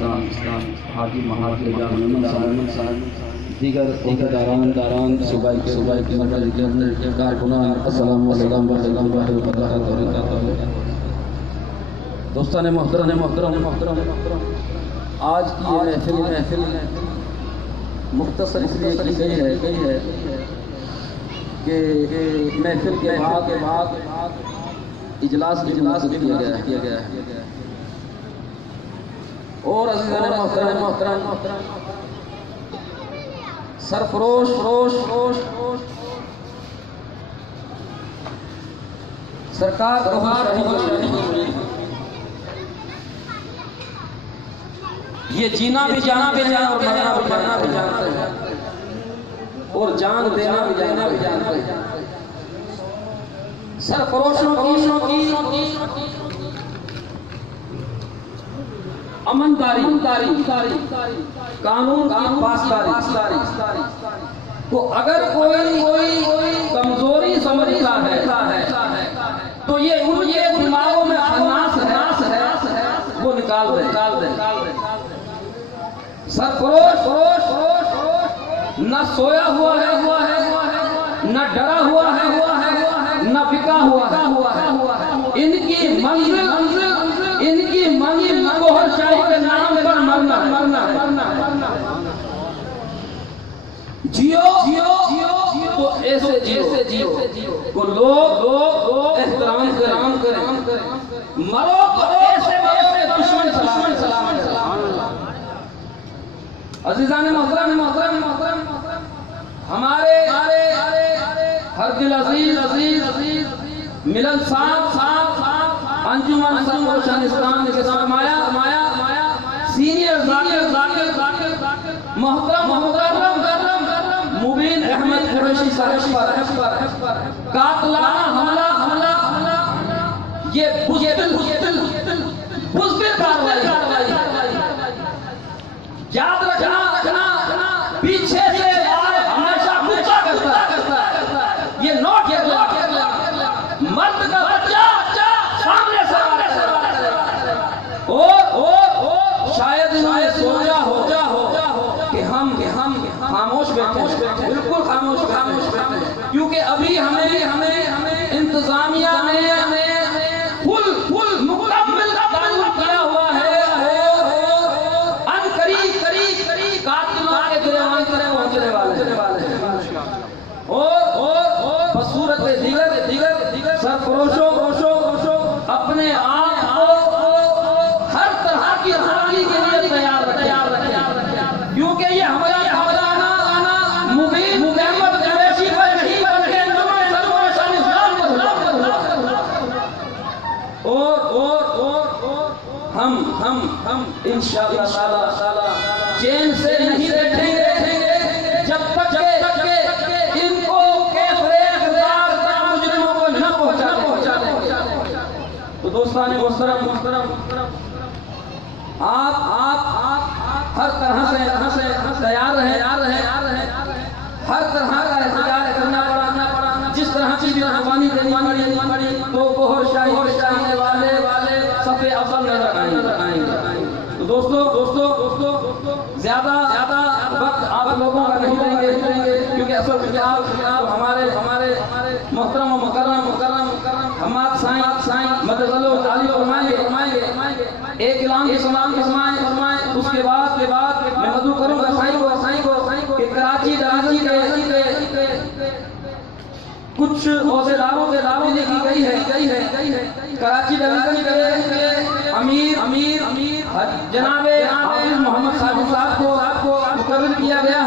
इस्लाम हाजी महाजी साहब दीगर दारान सूबाई के मरकज़ के अंदर कारकुनान अस्सलाम वालेकुम दोस्तान मोहतरम आज की ये महफिल मुख्तसर इसलिए की गई है कि महफिल के बाद इजलास किया गया है और अज़ीज़ान मोहतरम सरफरोश सरकार ये जीना भी जानते हैं और मरना भी जानते हैं और जान देना भी जानते हैं। सरफरोशों की अमनदारी कानून की पासदारी तो अगर कोई कमजोरी समझता है तो ये उनके दिमागों में खन्नास है वो निकाल दे। सरफरोश न सोया हुआ है न डरा हुआ है न बिका हुआ है। इनकी मंजिल गोहरशाही के नाम पर मरना जियो तो ऐसे जियो को लोग एहतराम करें मरो तो ऐसे दुश्मन सलाम। अज़ीज़ान मोहतरम हमारे हर दिल अजीज मिलन साहब अंजुमन सरफरोशान इस्लाम के सरमाया सीनियर जाकिर मोहतरम मुबीन अहमद कुरैशी साहब पर कातिलाना हमला ये बुज़दिल कार्रवाई याद रखना पीछे से हमेशा गुस्सा करता है। ये नोट मर्द का बच्चा सामने और शायद सोचा हो कि हम खामोश बैठे बिल्कुल खामोश बैठे क्योंकि अभी हमें इंतजामिया ने फुल मुकम्मल कानून किया हुआ है कातिलों के गिरफ्तार पहुंचने वाले और बसूरत दीगर सरफरोशों अपने आप को हर तरह की हानि के लिए तैयार रखें क्योंकि ये हमारा मुबीन अहमद कुरैशी पर नहीं बल्कि अंजुमन सरफरोशान इस्लाम और हम इंशाअल्लाह ताला चैन से नहीं बैठेंगे जब तक के इनको कैफियत का मुजरिमों को न पहुंचा देंगे। तो दोस्तान मोहतरम आप हर तरह से तैयार रहे हर तरह का एहतजाज करना पड़ा जिस तरह की भी कुर्बानी देनी पड़ी तो गोहरशाही वाले सफे अफसल नजर आएंगे। तो दोस्तों ज्यादा वक्त आप लोगों का नहीं देंगे क्योंकि असल आप हमारे मोहतरम मुकर्रम हमाद साईं मदरसलो तालीम फरमाएंगे एक इलाम के फरमाएं उसके बाद मैं मदू करूंगा साईं को कि कराची के कुछ औहदेदारों के दावे की गई है कराची डिवीजन के अमीर जनाबे हाफिज मोहम्मद साजिद साहब को मुकर्रर किया गया